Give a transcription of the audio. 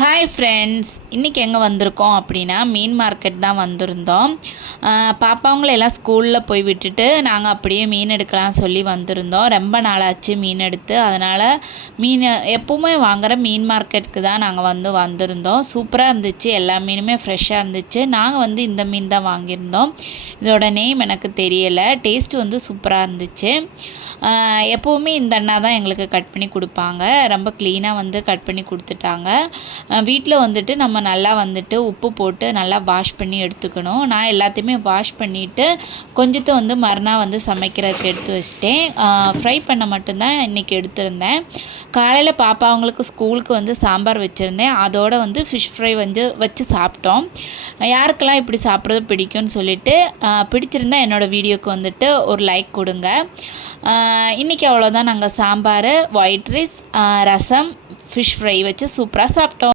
Hi friends, இன்றைக்கி எங்கே வந்திருக்கோம் அப்படின்னா மீன் மார்க்கெட் தான் வந்திருந்தோம். பாப்பாவங்களை எல்லாம் ஸ்கூலில் போய் விட்டுட்டு நாங்கள் அப்படியே மீன் எடுக்கலாம் சொல்லி வந்திருந்தோம். ரொம்ப நாளாச்சு மீன் எடுத்து, அதனால் மீன் எப்போவுமே வாங்குகிற மீன் மார்க்கெட்டுக்கு தான் நாங்கள் வந்திருந்தோம். சூப்பராக இருந்துச்சு, எல்லா மீனுமே ஃப்ரெஷ்ஷாக இருந்துச்சு. நாங்கள் இந்த மீன் தான் வாங்கியிருந்தோம். இதோட நேம் எனக்கு தெரியலை. டேஸ்ட்டு சூப்பராக இருந்துச்சு. எப்போவுமே இந்த அண்ணா தான் எங்களுக்கு கட் பண்ணி கொடுப்பாங்க. ரொம்ப க்ளீனாக கட் பண்ணி கொடுத்துட்டாங்க. வீட்டில் நம்ம நல்லா உப்பு போட்டு நல்லா வாஷ் பண்ணி எடுத்துக்கணும். நான் எல்லாத்தையுமே வாஷ் பண்ணிவிட்டு கொஞ்சத்தை மறுநாள் சமைக்கிறதுக்கு எடுத்து வச்சிட்டேன். ஃப்ரை பண்ண மட்டும்தான் இன்றைக்கி எடுத்திருந்தேன். காலையில் பாப்பா அவங்களுக்கு ஸ்கூலுக்கு சாம்பார் வச்சுருந்தேன். அதோடு ஃபிஷ் ஃப்ரை வச்சு சாப்பிட்டோம். யாருக்கெல்லாம் இப்படி சாப்பிட்றது பிடிக்கும்னு சொல்லிட்டு பிடிச்சிருந்தா என்னோடய வீடியோவுக்கு ஒரு லைக் கொடுங்க. இன்றைக்கி அவ்வளோதான். நாங்கள் சாம்பார், ஒயிட் ரைஸ், ரசம், ஃபிஷ் ஃப்ரை வச்சு சூப்பராக சாப்பிட்டோம்.